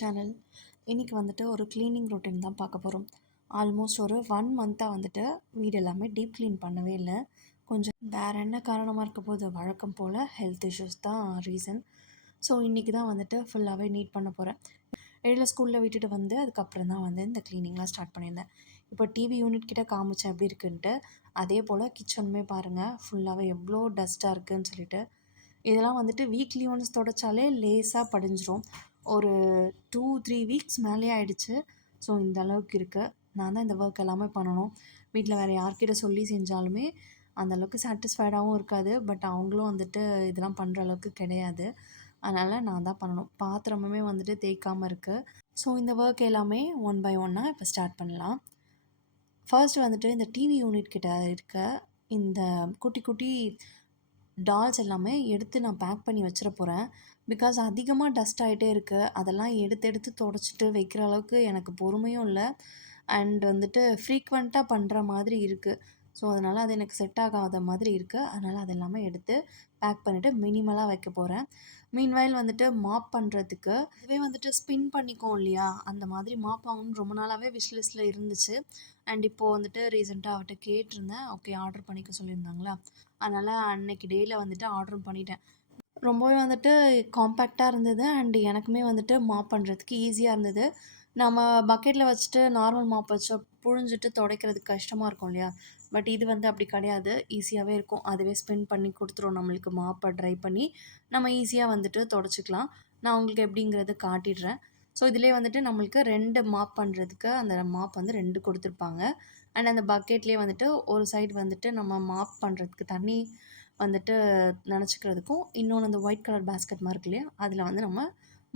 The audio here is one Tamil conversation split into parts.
சேனல். இன்றைக்கி வந்துட்டு ஒரு க்ளீனிங் ரொட்டீன் தான் பார்க்க போகிறோம். ஆல்மோஸ்ட் ஒரு 1 மந்த்தாக வந்துட்டு வீடு எல்லாமே டீப் க்ளீன் பண்ணவே இல்லை. கொஞ்சம் வேறு என்ன காரணமாக இருக்க போது, வழக்கம் போல் ஹெல்த் இஷ்யூஸ் தான் ரீசன். ஸோ இன்றைக்கி தான் வந்துட்டு ஃபுல்லாகவே நீட் பண்ண போகிறேன். இடையில ஸ்கூலில் விட்டுட்டு வந்து அதுக்கப்புறம் தான் வந்து இந்த க்ளீனிங்லாம் ஸ்டார்ட் பண்ணியிருந்தேன். இப்போ டிவி யூனிட் கிட்ட காமிச்சேன் எப்படி இருக்குன்ட்டு. அதே போல் கிச்சனுமே பாருங்கள், ஃபுல்லாகவே எவ்வளோ டஸ்ட்டாக இருக்குதுன்னு சொல்லிட்டு. இதெல்லாம் வந்துட்டு வீக்லி ஒன்ஸ் தொடச்சாலே லேசாக படிஞ்சிரும். ஒரு 2-3 வீக்ஸ் மேலேயே ஆயிடுச்சு. ஸோ இந்த அளவுக்கு இருக்குது. நான் தான் இந்த ஒர்க் எல்லாமே பண்ணணும். வீட்டில் வேறு யார்கிட்ட சொல்லி செஞ்சாலுமே அந்த அளவுக்கு சாட்டிஸ்ஃபைடாகவும் இருக்காது. பட் அவங்களும் வந்துட்டு இதெல்லாம் பண்ணுற அளவுக்கு கிடையாது. அதனால் நான் தான் பண்ணணும். பாத்திரமுமே வந்துட்டு தேய்க்காமல் இருக்குது. ஸோ இந்த ஒர்க் எல்லாமே ஒன் பை ஒன்னாக இப்போ ஸ்டார்ட் பண்ணலாம். ஃபர்ஸ்ட் வந்துட்டு இந்த டிவி யூனிட் கிட்ட இருக்க இந்த குட்டி குட்டி டால்ஸ் எல்லாமே எடுத்து நான் பேக் பண்ணி வச்சிட போகிறேன். பிகாஸ் அதிகமாக டஸ்ட் ஆகிட்டே இருக்குது. அதெல்லாம் எடுத்து எடுத்து தொடச்சிட்டு வைக்கிற அளவுக்கு எனக்கு பொறுமையும் இல்லை. அண்ட் வந்துட்டு ஃப்ரீக்வெண்ட்டாக பண்ணுற மாதிரி இருக்குது. ஸோ அதனால் அது எனக்கு செட் ஆகாத மாதிரி இருக்குது. அதனால் அது எல்லாமே எடுத்து பேக் பண்ணிவிட்டு மினிமலாக வைக்க போகிறேன். மீன்வைல் வந்துட்டு மாப் பண்ணுறதுக்கு இதுவே வந்துட்டு ஸ்பின் பண்ணிக்கும் இல்லையா, அந்த மாதிரி மாப் ஆகணும்னு ரொம்ப நாளாகவே விஷ் லிஸ்ட்டில் இருந்துச்சு. அண்ட் இப்போது வந்துட்டு ரீசெண்டாக அவர்கிட்ட கேட்டிருந்தேன். ஓகே, ஆர்டர் பண்ணிக்க சொல்லியிருந்தாங்களா, அதனால் அன்னைக்கு டேயில் வந்துட்டு ஆர்டரும் பண்ணிட்டேன். ரொம்பவே வந்துட்டு காம்பேக்டாக இருந்தது. அண்ட் எனக்குமே வந்துட்டு மாப் பண்ணுறதுக்கு ஈஸியாக இருந்தது. நம்ம பக்கெட்டில் வச்சுட்டு நார்மல் மாப் வச்சு புழிஞ்சிட்டு துடைக்கிறதுக்கு கஷ்டமாக இருக்கும் இல்லையா, பட் இது வந்து அப்படி கிடையாது. ஈஸியாகவே இருக்கும். அதுவே ஸ்பின் பண்ணி கொடுத்துரும் நம்மளுக்கு. மாப்பை ட்ரை பண்ணி நம்ம ஈஸியாக வந்துட்டு துடைச்சிக்கலாம். நான் உங்களுக்கு எப்படிங்கிறது காட்டிடுறேன். ஸோ இதிலே வந்துட்டு நம்மளுக்கு 2 மாப் பண்ணுறதுக்கு அந்த மாப் வந்து 2 கொடுத்துருப்பாங்க. அண்ட் அந்த பக்கெட்லேயே வந்துட்டு ஒரு சைடு வந்துட்டு நம்ம மாப் பண்ணுறதுக்கு தண்ணி வந்துட்டு நனச்சிக்கிறதுக்கும், இன்னொன்று அந்த ஒயிட் கலர் பேஸ்கெட் மாதிரி இருக்கு இல்லையா, அதில் வந்து நம்ம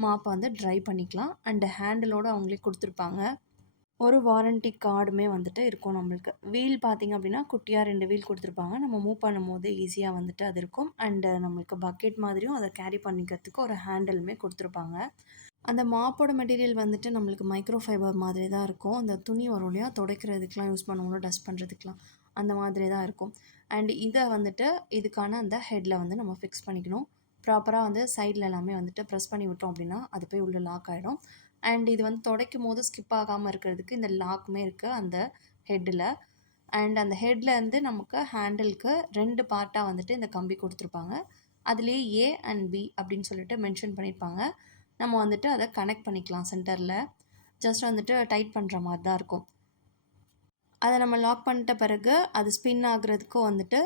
மாப்பை வந்து ட்ரை பண்ணிக்கலாம். அண்டு ஹேண்டிலோடு அவங்களே கொடுத்துருப்பாங்க. ஒரு வாரண்டி கார்டுமே வந்துட்டு இருக்கும் நம்மளுக்கு. வீல் பார்த்திங்க அப்படின்னா குட்டியாக 2 வீல் கொடுத்துருப்பாங்க. நம்ம மூவ் பண்ணும்போது ஈஸியாக வந்துட்டு அது இருக்கும். அண்டு நம்மளுக்கு பக்கெட் மாதிரியும் அதை கேரி பண்ணிக்கிறதுக்கு ஒரு ஹேண்டிலுமே கொடுத்துருப்பாங்க. அந்த மாப்போட மெட்டீரியல் வந்துட்டு நம்மளுக்கு மைக்ரோ ஃபைபர் மாதிரி தான் இருக்கும். அந்த துணி வரும் இல்லையா, துடைக்கிறதுக்கெலாம் யூஸ் பண்ணுவோம்ல, டஸ்ட் பண்ணுறதுக்கெலாம், அந்த மாதிரி தான் இருக்கும். அண்ட் இதை வந்துட்டு இதுக்கான அந்த ஹெட்டில் வந்து நம்ம ஃபிக்ஸ் பண்ணிக்கணும். ப்ராப்பராக வந்து சைடில் எல்லாமே வந்துட்டு ப்ரெஸ் பண்ணி விட்டோம் அப்படின்னா அது போய் உள்ளே லாக் ஆகிடும். அண்ட் இது வந்து துடைக்கும் போது ஸ்கிப் ஆகாமல் இருக்கிறதுக்கு இந்த லாக்குமே இருக்குது அந்த ஹெட்டில். அண்ட் அந்த ஹெட்லேருந்து நமக்கு ஹேண்டிலுக்கு 2 பார்ட்டாக வந்துட்டு இந்த கம்பி கொடுத்துருப்பாங்க. அதுலேயே ஏ அண்ட் பி அப்படின்னு சொல்லிட்டு மென்ஷன் பண்ணியிருப்பாங்க. நம்ம வந்துட்டு அதை கனெக்ட் பண்ணிக்கலாம் சென்டரில். ஜஸ்ட் வந்துட்டு டைட் பண்ணுற மாதிரி தான் இருக்கும். அதை நம்ம லாக் பண்ணிட்ட பிறகு அது ஸ்பின் ஆகுறதுக்கும் வந்துட்டு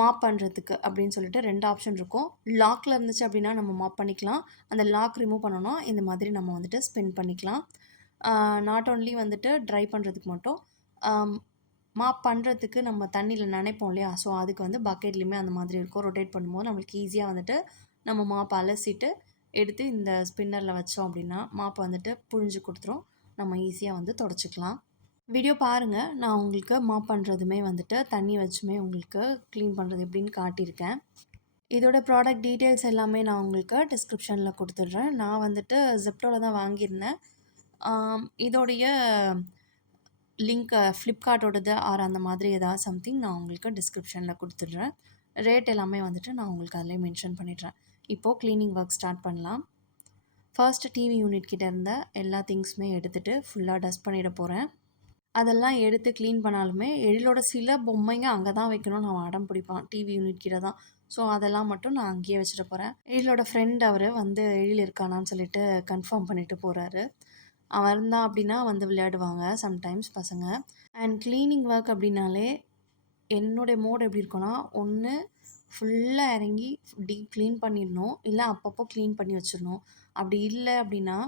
மாப் பண்ணுறதுக்கு அப்படின்னு சொல்லிட்டு 2 ஆப்ஷன் இருக்கும். லாக்கில் இருந்துச்சு அப்படின்னா நம்ம மாப் பண்ணிக்கலாம். அந்த லாக் ரிமூவ் பண்ணோன்னா இந்த மாதிரி நம்ம வந்துட்டு ஸ்பின் பண்ணிக்கலாம். நாட் ஓன்லி வந்துட்டு ட்ரை பண்ணுறதுக்கு மட்டும், மாப் பண்ணுறதுக்கு நம்ம தண்ணியில் நனைப்போம் இல்லையா, ஸோ அதுக்கு வந்து பக்கெட்லேயுமே அந்த மாதிரி இருக்கும். ரொட்டேட் பண்ணும்போது நம்மளுக்கு ஈஸியாக வந்துட்டு நம்ம மாப் அலசிட்டு எடுத்து இந்த ஸ்பின்னரில் வச்சோம் அப்படின்னா மாப் வந்துட்டு புழிஞ்சு கொடுத்துரும். நம்ம ஈஸியாக வந்து தொடச்சிக்கலாம். வீடியோ பாருங்கள். நான் உங்களுக்கு மாப் பண்ணுறதுமே வந்துட்டு தண்ணி வச்சுமே உங்களுக்கு க்ளீன் பண்ணுறது எப்படின்னு காட்டியிருக்கேன். இதோட ப்ராடக்ட் டீட்டெயில்ஸ் எல்லாமே நான் உங்களுக்கு டிஸ்கிரிப்ஷனில் கொடுத்துட்றேன். நான் வந்துட்டு ஜெப்டோவில் தான் வாங்கியிருந்தேன். இதோடைய லிங்க் ஃப்ளிப்கார்ட்டோடது ஆர் அந்த மாதிரி ஏதாவது சம்திங் நான் உங்களுக்கு டிஸ்கிரிப்ஷனில் கொடுத்துட்றேன். ரேட் எல்லாமே வந்துட்டு நான் உங்களுக்கு அதிலே மென்ஷன் பண்ணிடுறேன். இப்போது க்ளீனிங் ஒர்க் ஸ்டார்ட் பண்ணலாம். ஃபர்ஸ்ட் டிவி யூனிட் கிட்ட இருந்த எல்லா திங்ஸுமே எடுத்துகிட்டு ஃபுல்லாக டஸ்ட் பண்ணிட போகிறேன். அதெல்லாம் எடுத்து க்ளீன் பண்ணாலுமே எழிலோட சில பொம்மைங்க அங்கே தான் வைக்கணும்னு அவன் அடம் பிடிப்பான், டிவி யூனிட் கிட்ட தான். ஸோ அதெல்லாம் மட்டும் நான் அங்கேயே வச்சுட்டு போகிறேன். எழிலோட ஃப்ரெண்ட் அவர் வந்து எழில் இருக்கானான்னு சொல்லிட்டு கன்ஃபார்ம் பண்ணிவிட்டு போகிறாரு. அவன் இருந்தான் அப்படின்னா வந்து விளையாடுவாங்க சம்டைம்ஸ் பசங்க. அண்ட் க்ளீனிங் ஒர்க் அப்படின்னாலே என்னுடைய மோட் எப்படி இருக்குன்னா, ஒன்று ஃபுல்லாக இறங்கி டீப் க்ளீன் பண்ணிடணும், இல்லை அப்பப்போ க்ளீன் பண்ணி வச்சிடணும். அப்படி இல்லை அப்படின்னா,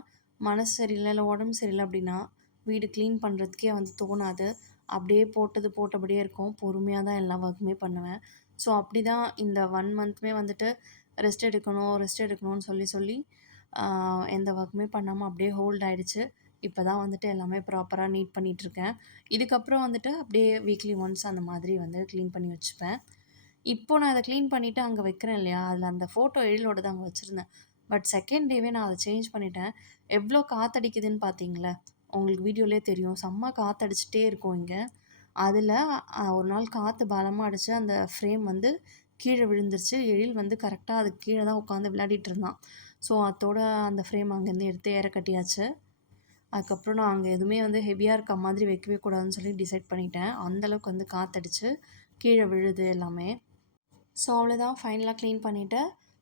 மனசு சரியில்லை இல்லை உடம்பு சரியில்லை அப்படின்னா வீடு க்ளீன் பண்ணுறதுக்கே வந்து தோணாது. அப்படியே போட்டது போட்டபடியே இருக்கும். பொறுமையாக தான் எல்லா ஒர்க்குமே பண்ணுவேன். ஸோ அப்படி தான் இந்த 1 மந்த்துமே வந்துட்டு ரெஸ்ட் எடுக்கணும்னு சொல்லி எந்த ஒர்க்குமே பண்ணாமல் அப்படியே ஹோல்ட் ஆகிடுச்சு. இப்போ தான் வந்துட்டு எல்லாமே ப்ராப்பராக நீட் பண்ணிகிட்ருக்கேன். இதுக்கப்புறம் வந்துட்டு அப்படியே வீக்லி ஒன்ஸ் அந்த மாதிரி வந்து க்ளீன் பண்ணி வச்சுப்பேன். இப்போது நான் அதை க்ளீன் பண்ணிவிட்டு அங்கே வைக்கிறேன் இல்லையா, அதில் அந்த ஃபோட்டோ எழிலோட தான் அங்கே வச்சுருந்தேன். பட் செகண்ட் டேவே நான் அதை சேஞ்ச் பண்ணிட்டேன். எவ்வளோ காற்றடிக்குதுன்னு பார்த்தீங்களா? உங்களுக்கு வீடியோலேயே தெரியும். செம்ம காற்றடிச்சிட்டே இருக்கும் இங்கே. அதில் ஒரு நாள் காற்று பலமாக அடித்து அந்த ஃப்ரேம் வந்து கீழே விழுந்துருச்சு. எழில் வந்து கரெக்டாக அதுக்கு கீழே தான் உட்காந்து விளையாடிட்டு இருந்தான். ஸோ அதோட அந்த ஃப்ரேம் அங்கேருந்து எடுத்து ஏற கட்டியாச்சு. அதுக்கப்புறம் நான் அங்கே எதுவுமே வந்து ஹெவியாக இருக்க மாதிரி வைக்கவே கூடாதுன்னு சொல்லி டிசைட் பண்ணிட்டேன். அந்தளவுக்கு வந்து காற்றடிச்சு கீழே விழுது எல்லாமே. ஸோ அவ்வளோதான், ஃபைனலாக க்ளீன் பண்ணிவிட்டு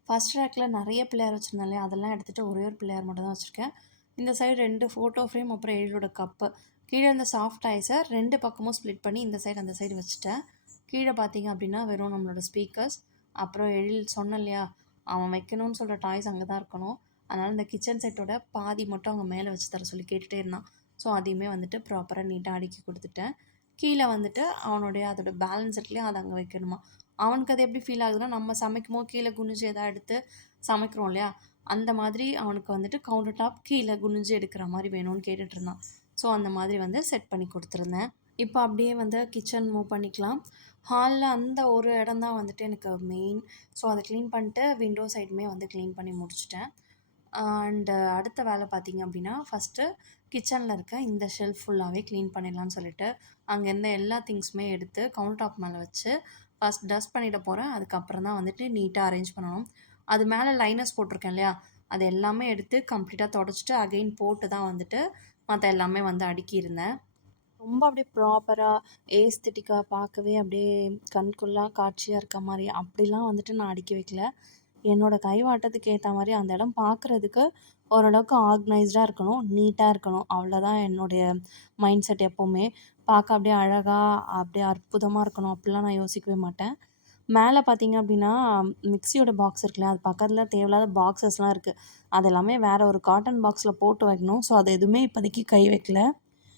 ஃபஸ்ட் ரேக்கில் நிறைய பிள்ளையார் வச்சுருந்தேன் இல்லையா, அதெல்லாம் எடுத்துகிட்டு ஒரே ஒரு பிள்ளையார் மட்டும் தான் வச்சுருக்கேன். இந்த சைடு 2 ஃபோட்டோ ஃப்ரேம் அப்புறம் எழிலோட கப்பு. கீழே இருந்த சாஃப்ட் ஐஸை 2 பக்கமும் ஸ்ப்ளிட் பண்ணி இந்த சைடு அந்த சைடு வச்சுட்டேன். கீழே பார்த்தீங்க அப்படின்னா வெறும் நம்மளோட ஸ்பீக்கர்ஸ், அப்புறம் எழில் சொன்னேன் இல்லையா, அவன் வைக்கணும்னு சொல்கிற டாய்ஸ் அங்கே தான் இருக்கணும். அதனால் இந்த கிச்சன் செட்டோட பாதி மட்டும் அவங்க மேலே வச்சு தர சொல்லி கேட்டுகிட்டே இருந்தான். ஸோ அதையுமே வந்துட்டு ப்ராப்பராக நீட்டாக அடுக்கி கொடுத்துட்டேன். கீழே வந்துட்டு அவனுடைய அதோட பேலன்ஸ் இருக்குல்லையா, அதை அங்கே வைக்கணுமா. அவனுக்கு அது எப்படி ஃபீல் ஆகுதுன்னா, நம்ம சமைக்கும்போது கீழே குனிஞ்சு எதாவது எடுத்து சமைக்கிறோம் இல்லையா, அந்த மாதிரி அவனுக்கு வந்துட்டு கவுண்டர் டாப் கீழே குனிஞ்சு எடுக்கிற மாதிரி வேணும்னு கேட்டுட்டு இருந்தான். ஸோ அந்த மாதிரி வந்து செட் பண்ணி கொடுத்துருந்தேன். இப்போ அப்படியே வந்து கிச்சன் மூவ் பண்ணிக்கலாம். ஹாலில் அந்த ஒரு இடம் தான் வந்துட்டு எனக்கு மெயின். ஸோ அதை க்ளீன் பண்ணிட்டு விண்டோ சைடுமே வந்து க்ளீன் பண்ணி முடிச்சிட்டேன். அண்டு அடுத்த வேலை பார்த்தீங்க அப்படின்னா, ஃபஸ்ட்டு கிச்சனில் இருக்க இந்த ஷெல்ஃப் ஃபுல்லாகவே க்ளீன் பண்ணிடலான்னு சொல்லிட்டு அங்கே இருந்த எல்லா திங்ஸுமே எடுத்து கவுண்டர் டாப் மேலே வச்சு ஃபஸ்ட் டஸ்ட் பண்ணிட போகிறேன். அதுக்கப்புறம் தான் வந்துட்டு நீட்டாக அரேஞ்ச் பண்ணணும். அது மேலே லைனர்ஸ் போட்டிருக்கேன் இல்லையா, அது எல்லாமே எடுத்து கம்ப்ளீட்டாக தொடச்சிட்டு அகெயின் போட்டு தான் வந்துட்டு மற்ற எல்லாமே வந்து அடுக்கியிருந்தேன். ரொம்ப அப்படியே ப்ராப்பராக ஏஸ்தெட்டிக்காக பார்க்கவே அப்படியே கண்குள்ளா காட்சியாக இருக்க மாதிரி அப்படிலாம் வந்துட்டு நான் அடுக்கி வைக்கல. என்னோடய கைவாட்டத்துக்கு ஏற்ற மாதிரி அந்த இடம் பார்க்குறதுக்கு ஓரளவுக்கு ஆர்கனைஸ்டாக இருக்கணும், நீட்டாக இருக்கணும். அவ்வளோதான் என்னுடைய மைண்ட் செட் எப்போவுமே. பார்க்க அப்படியே அழகாக அப்படியே அற்புதமாக இருக்கணும் அப்படிலாம் நான் யோசிக்கவே மாட்டேன். மேலே பார்த்தீங்க அப்படின்னா, மிக்ஸியோட பாக்ஸ் இருக்குல்ல, அது பக்கத்தில் தேவையில்லாத பாக்ஸஸ்லாம் இருக்குது. அது எல்லாமே வேறு ஒரு காட்டன் பாக்ஸில் போட்டு வைக்கணும். ஸோ அது எதுவுமே இப்போதைக்கு கை வைக்கல.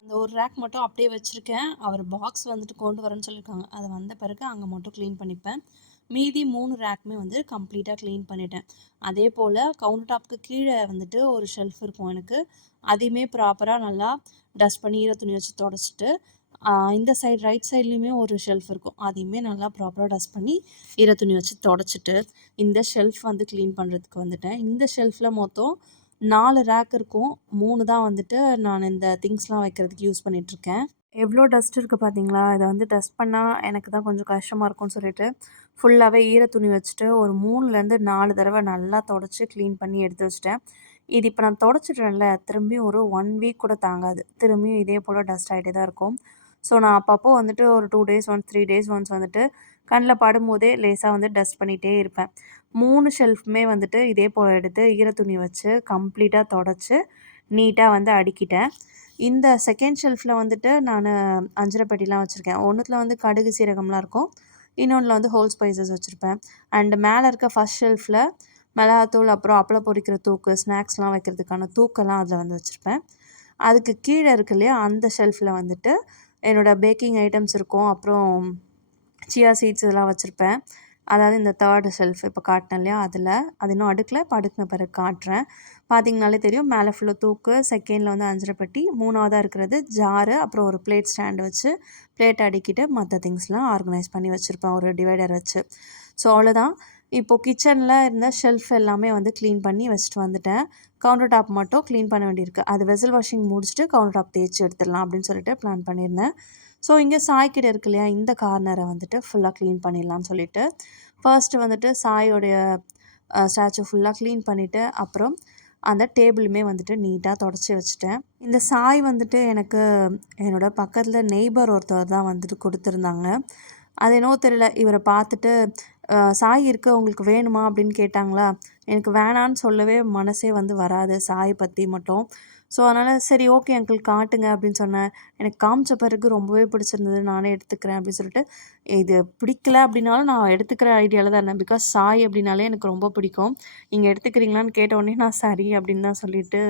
அந்த ஒரு ரேக் மட்டும் அப்படியே வச்சுருக்கேன். அவர் பாக்ஸ் வந்துட்டு கொண்டு வரேன்னு சொல்லியிருக்காங்க. அது வந்த பிறகு அங்கே மட்டும் க்ளீன் பண்ணிப்பேன். மீதி 3 ரேக்குமே வந்து கம்ப்ளீட்டாக க்ளீன் பண்ணிட்டேன். அதே போல் கவுண்டர் டாப்க்கு கீழே வந்துட்டு ஒரு ஷெல்ஃப் இருக்கும் எனக்கு. அதையுமே ப்ராப்பராக நல்லா டஸ்ட் பண்ணி ஈர துணி வச்சு தொடச்சிட்டு, இந்த சைடு ரைட் சைட்லேயுமே ஒரு ஷெல்ஃப் இருக்கும். அதையுமே நல்லா ப்ராப்பராக டஸ்ட் பண்ணி ஈர துணி வச்சு தொடச்சிட்டு, இந்த ஷெல்ஃப் வந்து க்ளீன் பண்ணுறதுக்கு வந்துட்டேன். இந்த ஷெல்ஃபில் மொத்தம் 4 ரேக் இருக்கும். 3 தான் வந்துட்டு நான் இந்த திங்ஸ்லாம் வைக்கிறதுக்கு யூஸ் பண்ணிகிட்ருக்கேன். எவ்வளோ டஸ்ட் இருக்குது பார்த்தீங்களா? இதை வந்து டஸ்ட் பண்ணால் எனக்கு தான் கொஞ்சம் கஷ்டமாக இருக்கும்னு சொல்லிட்டு ஃபுல்லாகவே ஈர துணி வச்சுட்டு ஒரு 3லேருந்து 4 தடவை நல்லா தொடச்சி க்ளீன் பண்ணி எடுத்து வச்சுட்டேன். இது இப்போ நான் தொடச்சிடுறேன்ல, திரும்பியும் ஒரு 1 வீக் கூட தாங்காது. திரும்பியும் இதே போல் டஸ்ட் ஆகிட்டே தான் இருக்கும். ஸோ நான் அப்பப்போ வந்துட்டு ஒரு 2 டேஸ் ஒன்ஸ் 3 டேஸ் ஒன்ஸ் வந்துட்டு கண்ணில் படும்போதே லேசாக வந்து டஸ்ட் பண்ணிகிட்டே இருப்பேன். 3 ஷெல்ஃபுமே வந்துட்டு இதே போல் எடுத்து ஈர துணி வச்சு கம்ப்ளீட்டாக தொடச்சி நீட்டாக வந்து அடுக்கிட்டேன். இந்த செகண்ட் ஷெல்ஃபில் வந்துட்டு நான் அஞ்சரைப்பெட்டிலாம் வச்சுருக்கேன். ஒன்றுத்தில் வந்து கடுகு சீரகம்லாம் இருக்கும், இன்னொன்றில் வந்து ஹோல் ஸ்பைசஸ் வச்சுருப்பேன். அண்டு மேலே இருக்க ஃபஸ்ட் ஷெல்ஃபில் மிளகாத்தூள், அப்புறம் அப்பளம் பொரிக்கிற தூக்கு, ஸ்நாக்ஸ்லாம் வைக்கிறதுக்கான தூக்கெல்லாம் அதில் வந்து வச்சுருப்பேன். அதுக்கு கீழே இருக்கு இல்லையா, அந்த ஷெல்ஃபில் வந்துட்டு என்னோடய பேக்கிங் ஐட்டம்ஸ் இருக்கும், அப்புறம் சியா சீட்ஸ் இதெல்லாம் வச்சுருப்பேன். அதாவது இந்த 3 ஷெல்ஃப் இப்போ காட்டினேன் இல்லையா, அதில். அது இன்னும் அடுக்கல, இப்போ அடுக்கின பிறகு காட்டுறேன். பார்த்தீங்கனாலே தெரியும், மேலே ஃபுல்லாக தூக்கு, செகண்டில் வந்து அஞ்சரைப்பெட்டி, 3வதாக இருக்கிறது ஜாரு, அப்புறம் ஒரு பிளேட் ஸ்டாண்டு வச்சு பிளேட் அடுக்கிட்டு மற்ற திங்ஸ்லாம் ஆர்கனைஸ் பண்ணி வச்சுருப்பேன் ஒரு டிவைடர் வச்சு. ஸோ அவ்வளோதான். இப்போது கிச்சனில் இருந்த ஷெல்ஃப் எல்லாமே வந்து க்ளீன் பண்ணி வச்சுட்டு வந்துட்டேன். கவுண்டர் டாப் மட்டும் க்ளீன் பண்ண வேண்டியிருக்கு. அது வெசல் வாஷிங் முடிச்சுட்டு கவுண்டர் டாப் தேய்ச்சி எடுத்துடலாம் அப்படின்னு சொல்லிட்டு பிளான் பண்ணியிருந்தேன். ஸோ இங்கே சாய்க்கிட்ட இருக்கு இல்லையா, இந்த கார்னரை வந்துட்டு ஃபுல்லாக க்ளீன் பண்ணிடலான்னு சொல்லிட்டு ஃபர்ஸ்ட்டு வந்துட்டு சாயோடைய ஸ்டாச்சு ஃபுல்லாக க்ளீன் பண்ணிவிட்டு, அப்புறம் அந்த டேபிளுமே வந்துட்டு நீட்டாக தொடச்சி வச்சுட்டேன். இந்த சாய் வந்துட்டு எனக்கு என்னோடய பக்கத்தில் நெய்பர் ஒருத்தர் தான் வந்துட்டு கொடுத்துருந்தாங்க. அது என்னவோ தெரியல, இவரை பார்த்துட்டு சாய் இருக்குது உங்களுக்கு வேணுமா அப்படின்னு கேட்டாங்களா, எனக்கு வேணான்னு சொல்லவே மனசே வந்து வராது சாயை பற்றி மட்டும். ஸோ அதனால் சரி ஓகே அங்கிள் காட்டுங்க அப்படின்னு சொன்னேன். எனக்கு காமிச்ச பிறகு ரொம்பவே பிடிச்சிருந்தது, நானே எடுத்துக்கிறேன் அப்படின்னு சொல்லிட்டு. இது பிடிக்கல அப்படின்னாலும் நான் எடுத்துக்கிற ஐடியாவில் தான் இருந்தேன். பிகாஸ் சாய் அப்படின்னாலே எனக்கு ரொம்ப பிடிக்கும். நீங்கள் எடுத்துக்கிறீங்களான்னு கேட்ட உடனே நான் சரி அப்படின்னு தான் சொல்லிவிட்டு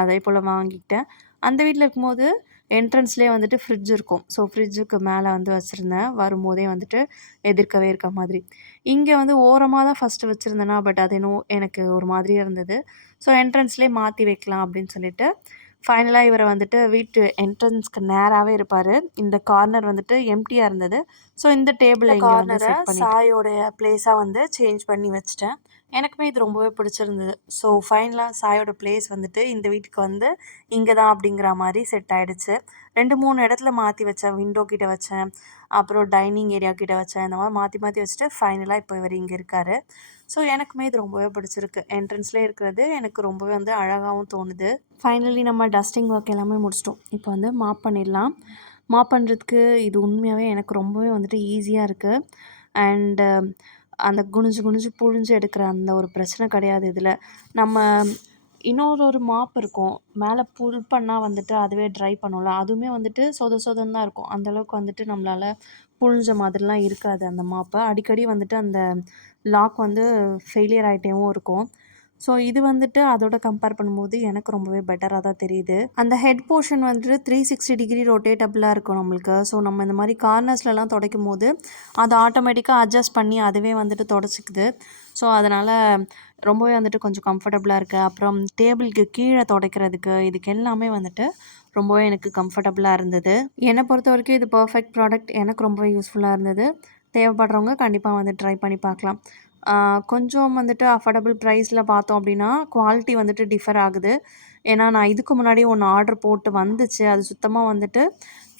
அதே போல் வாங்கிக்கிட்டேன். அந்த வீட்டில் இருக்கும்போது என்ட்ரன்ஸ்லேயே வந்துட்டு ஃப்ரிட்ஜ் இருக்கும். ஸோ ஃப்ரிட்ஜுக்கு மேலே வந்து வச்சுருந்தேன், வரும்போதே வந்துட்டு எதிர்க்கவே இருக்க மாதிரி. இங்கே வந்து ஓரமாக தான் ஃபஸ்ட்டு வச்சுருந்தேனா, பட் அது என்னவோ எனக்கு ஒரு மாதிரியாக இருந்தது. ஸோ என்ட்ரன்ஸ்லேயே மாற்றி வைக்கலாம் அப்படின்னு சொல்லிட்டு ஃபைனலாக இவரை வந்துட்டு வீட்டு என்ட்ரன்ஸ்க்கு நேராகவே இருப்பார். இந்த கார்னர் வந்துட்டு எம்டியாக இருந்தது. ஸோ இந்த டேபிள் இங்கே வந்து செட் பண்ணி சாயோடைய பிளேஸாக வந்து சேஞ்ச் பண்ணி வச்சுட்டேன். எனக்குமே இது ரொம்பவே பிடிச்சிருந்தது. ஸோ ஃபைனலாக சாயோட பிளேஸ் வந்துட்டு இந்த வீட்டுக்கு வந்து இங்கே தான் அப்படிங்கிற மாதிரி செட் ஆகிடுச்சு. 2, 3 இடத்துல மாற்றி வச்சேன். விண்டோ கிட்ட வச்சேன், அப்புறம் டைனிங் ஏரியா கிட்ட வச்சேன். இந்த மாதிரி மாற்றி மாற்றி வச்சுட்டு ஃபைனலாக இப்போ இவர் இங்கே இருக்கார். ஸோ எனக்குமே இது ரொம்பவே பிடிச்சிருக்கு. என்ட்ரன்ஸ்லேயே இருக்கிறது எனக்கு ரொம்பவே வந்து அழகாகவும் தோணுது. ஃபைனலி நம்ம டஸ்டிங் ஒர்க் எல்லாமே முடிச்சிட்டோம். இப்போ வந்து மாப் பண்ணிடலாம். மாப் பண்ணுறதுக்கு இது உண்மையாகவே எனக்கு ரொம்பவே வந்துட்டு ஈஸியாக இருக்குது. அண்டு அந்த குனிஞ்சு குனிஞ்சு புழிஞ்சு எடுக்கிற அந்த ஒரு பிரச்சனை கிடையாது இதில். நம்ம இன்னொரு மாப் இருக்கும். மேலே புல் பண்ணால் வந்துட்டு அதுவே ட்ரை பண்ணும்ல, அதுவுமே வந்துட்டு சொத சொதன்னு தான் இருக்கும். அந்தளவுக்கு வந்துட்டு நம்மளால் புழிஞ்ச மாதிரிலாம் இருக்காது அந்த மாப்பு. அடிக்கடி வந்துட்டு அந்த லாக் வந்து ஃபெயிலியர் ஆகிட்டேவும் இருக்கும். ஸோ இது வந்துட்டு அதோட கம்பேர் பண்ணும்போது எனக்கு ரொம்பவே பெட்டராக தான் தெரியுது. அந்த ஹெட் போர்ஷன் வந்துட்டு 360 டிகிரி ரொட்டேட்டபிளாக இருக்கும் நம்மளுக்கு. ஸோ நம்ம இந்த மாதிரி கார்னர்ஸ்லலாம் துடைக்கும் போது அது ஆட்டோமேட்டிக்காக அட்ஜஸ்ட் பண்ணி அதுவே வந்துட்டு துடைச்சிக்குது. ஸோ அதனால் ரொம்பவே வந்துட்டு கொஞ்சம் கம்ஃபர்டபுளாக இருக்குது. அப்புறம் டேபிளுக்கு கீழே துடைக்கிறதுக்கு இதுக்கு எல்லாமே வந்துட்டு ரொம்பவே எனக்கு கம்ஃபர்டபுளாக இருந்தது. என்னை பொறுத்த வரைக்கும் இது பர்ஃபெக்ட் ப்ராடக்ட். எனக்கு ரொம்பவே யூஸ்ஃபுல்லாக இருந்தது. தேவைப்படுறவங்க கண்டிப்பாக வந்து ட்ரை பண்ணி பார்க்கலாம். கொஞ்சம் வந்துட்டு அஃபோர்டபுள் ப்ரைஸில் பார்த்தோம் அப்படின்னா குவாலிட்டி வந்துட்டு டிஃபர் ஆகுது. ஏன்னா நான் இதுக்கு முன்னாடி ஒன்று ஆர்டர் போட்டு வந்துச்சு. அது சுத்தமாக வந்துட்டு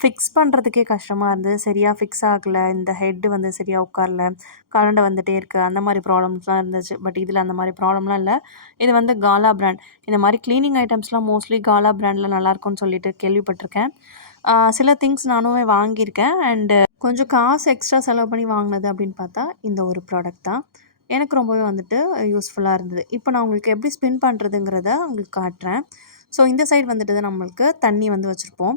ஃபிக்ஸ் பண்ணுறதுக்கே கஷ்டமாக இருந்தது. சரியாக ஃபிக்ஸ் ஆகலை, இந்த ஹெட்டு வந்து சரியாக உட்காரல, கரண்டு வந்துகிட்டே இருக்குது, அந்த மாதிரி ப்ராப்ளம்ஸ்லாம் இருந்துச்சு. பட் இதில் அந்த மாதிரி ப்ராப்ளம்லாம் இல்லை. இது வந்து காலா பிராண்ட். இந்த மாதிரி க்ளீனிங் ஐட்டம்ஸ்லாம் மோஸ்ட்லி காலா பிராண்டில் நல்லாயிருக்கும்னு சொல்லிட்டு கேள்விப்பட்டிருக்கேன். சில திங்ஸ் நானுமே வாங்கியிருக்கேன். அண்டு கொஞ்சம் காசு எக்ஸ்ட்ரா செலவு பண்ணி வாங்கினது அப்படின்னு பார்த்தா இந்த ஒரு ப்ராடக்ட் தான். எனக்கு ரொம்பவே வந்துட்டு யூஸ்ஃபுல்லாக இருந்தது. இப்போ நான் உங்களுக்கு எப்படி ஸ்பின் பண்ணுறதுங்கிறத உங்களுக்கு காட்டுறேன். ஸோ இந்த சைடு வந்துட்டு நம்மளுக்கு தண்ணி வந்து வச்சுருப்போம்.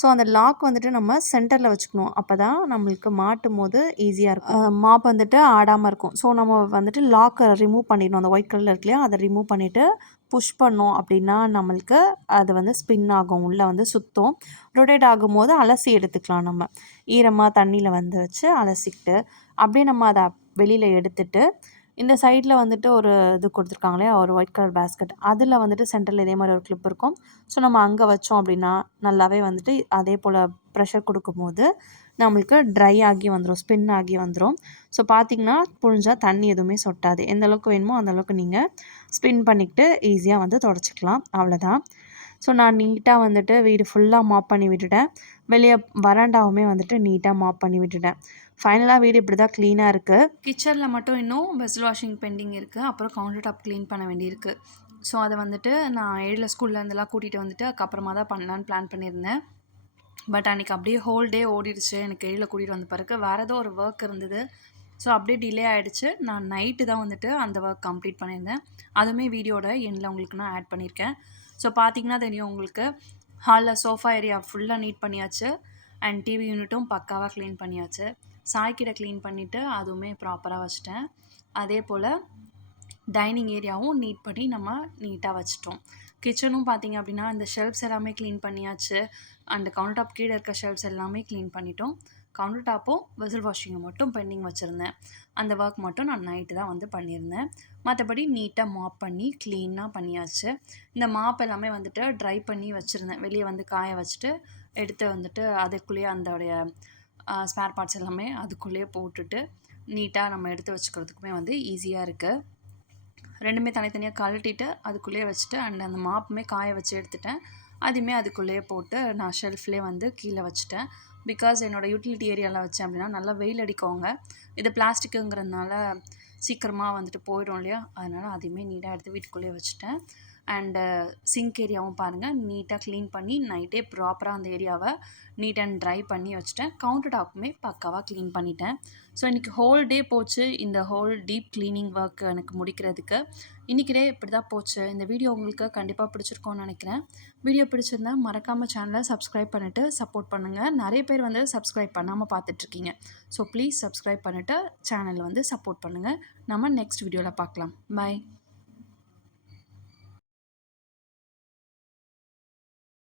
ஸோ அந்த லாக் வந்துட்டு நம்ம சென்டரில் வச்சுக்கணும். அப்போ தான் நம்மளுக்கு மாட்டும் போது ஈஸியாக இருக்கும். மாப் வந்துட்டு ஆடாமல் இருக்கும். ஸோ நம்ம வந்துட்டு லாக்கை ரிமூவ் பண்ணிடணும். அந்த ஒயிட் கலரில் இருக்கு இல்லையா, அதை ரிமூவ் பண்ணிவிட்டு புஷ் பண்ணோம் அப்படின்னா நம்மளுக்கு அது வந்து ஸ்பின் ஆகும். உள்ளே வந்து சுற்றும். ரொட்டேட் ஆகும்போது அலசி எடுத்துக்கலாம். நம்ம ஈரமாக தண்ணியில் வந்து வச்சு அலசிக்கிட்டு அப்படியே நம்ம அதை வெளியில் எடுத்துட்டு இந்த சைடில் வந்துட்டு ஒரு இது கொடுத்துருக்காங்க இல்லையா, ஒரு ஒயிட் கலர் பேஸ்கெட். அதில் வந்துட்டு சென்டரில் இதே மாதிரி ஒரு கிளிப் இருக்கும். ஸோ நம்ம அங்கே வச்சோம் அப்படின்னா நல்லாவே வந்துட்டு அதே போல் ப்ரெஷர் கொடுக்கும்போது நம்மளுக்கு ட்ரை ஆகி வந்துடும், ஸ்பின் ஆகி வந்துடும். ஸோ பார்த்திங்கன்னா புழிஞ்சால் தண்ணி எதுவுமே சொட்டாது. எந்த அளவுக்கு வேணுமோ அந்தளவுக்கு நீங்கள் ஸ்பின் பண்ணிக்கிட்டு ஈஸியாக வந்து தொடச்சிக்கலாம். அவ்வளோதான். ஸோ நான் நீட்டாக வந்துட்டு வீடு ஃபுல்லாக மாப் பண்ணி விட்டுட்டேன். வெளியே வராண்டாவுமே வந்துட்டு நீட்டாக மாப் பண்ணி விட்டுட்டேன். ஃபைனலாக வீடு இப்படி தான் க்ளீனாக இருக்குது. கிச்சனில் மட்டும் இன்னும் வெசல் வாஷிங் பெண்டிங் இருக்குது. அப்புறம் கவுண்டர் டாப் க்ளீன் பண்ண வேண்டியிருக்கு. ஸோ அதை வந்துட்டு நான் 7 ஸ்கூல்லேருந்துலாம் கூட்டிகிட்டு வந்துட்டு அதுக்கப்புறமா தான் பண்ணலான்னு பிளான் பண்ணியிருந்தேன். பட் அன்றைக்கி அப்படியே ஹோல் டே ஓடிடுச்சு. எனக்கு 7 கூட்டிகிட்டு வந்த பிறகு வேறு ஏதோ ஒரு ஒர்க் இருந்தது. ஸோ அப்படியே டிலே ஆகிடுச்சு. நான் நைட்டு தான் வந்துட்டு அந்த ஒர்க் கம்ப்ளீட் பண்ணியிருந்தேன். அதுவுமே வீடியோட எண்டில் உங்களுக்கு நான் ஆட் பண்ணியிருக்கேன். ஸோ பார்த்திங்கன்னா தெரியும் உங்களுக்கு, ஹாலில் சோஃபா ஏரியா ஃபுல்லாக நீட் பண்ணியாச்சு. அண்ட் டிவி யூனிட்டும் பக்காவாக க்ளீன் பண்ணியாச்சு. சாய்க்கிட்ட க்ளீன் பண்ணிவிட்டு அதுவுமே ப்ராப்பராக வச்சுட்டேன். அதே போல் டைனிங் ஏரியாவும் நீட் பண்ணி நம்ம நீட்டாக வச்சுட்டோம். கிச்சனும் பார்த்திங்க அப்படின்னா இந்த ஷெல்ஃப்ஸ் எல்லாமே க்ளீன் பண்ணியாச்சு. அண்ட் கவுண்டர் டாப் கீழே இருக்க ஷெல்ஃப்ஸ் எல்லாமே க்ளீன் பண்ணிட்டோம். கவுண்டர் டாப்பும் வெசல் வாஷிங்கை மட்டும் பெண்டிங் வச்சுருந்தேன். அந்த ஒர்க் மட்டும் நான் நைட்டு தான் வந்து பண்ணியிருந்தேன். மற்றபடி நீட்டாக மாப் பண்ணி க்ளீனாக பண்ணியாச்சு. இந்த மாப் எல்லாமே வந்துட்டு ட்ரை பண்ணி வச்சுருந்தேன். வெளியே வந்து காய வச்சுட்டு எடுத்து வந்துட்டு அதுக்குள்ளேயே அதோடைய ஸ்பேர் பார்ட்ஸ் எல்லாமே அதுக்குள்ளேயே போட்டுட்டு நீட்டாக நம்ம எடுத்து வச்சுக்கிறதுக்குமே வந்து ஈஸியாக இருக்குது. ரெண்டுமே தனித்தனியாக கழட்டிட்டு அதுக்குள்ளேயே வச்சுட்டு அண்ட் அந்த மாப்புமே காய வச்சு எடுத்துட்டேன். அதுவுமே அதுக்குள்ளேயே போட்டு நான் ஷெல்ஃப்லேயே வந்து கீழே வச்சுட்டேன். பிகாஸ் என்னோடய யூட்டிலிட்டி ஏரியாவில் வச்சேன் அப்படின்னா நல்லா வெயில் அடிக்கோங்க. இது பிளாஸ்டிக்குங்கிறதுனால சீக்கிரமாக வந்துட்டு போயிடும் இல்லையா, அதனால் அதையுமே நீட்டாக எடுத்து வீட்டுக்குள்ளேயே வச்சுட்டேன். அண்டு சிங்க் ஏரியாவும் பாருங்கள் நீட்டாக க்ளீன் பண்ணி நைட்டே ப்ராப்பராக அந்த ஏரியாவை நீட் அண்ட் ட்ரை பண்ணி வச்சுட்டேன். கவுண்டர் டாப்புமே பக்காவாக க்ளீன் பண்ணிட்டேன். ஸோ இன்றைக்கி ஹோல் டே போச்சு இந்த ஹோல் டீப் க்ளீனிங் ஒர்க் எனக்கு முடிக்கிறதுக்கு. இன்றைக்கி டே இப்படி தான் போச்சு. இந்த வீடியோ உங்களுக்கு கண்டிப்பாக பிடிச்சிருக்கோன்னு நினைக்கிறேன். வீடியோ பிடிச்சிருந்தா மறக்காமல் சேனலை சப்ஸ்கிரைப் பண்ணிவிட்டு சப்போர்ட் பண்ணுங்கள். நிறைய பேர் வந்து சப்ஸ்கிரைப் பண்ணாமல் பார்த்துட்ருக்கீங்க. ஸோ ப்ளீஸ் சப்ஸ்கிரைப் பண்ணிவிட்டு சேனலை வந்து சப்போர்ட் பண்ணுங்கள். நம்ம நெக்ஸ்ட் வீடியோவில் பார்க்கலாம். பை.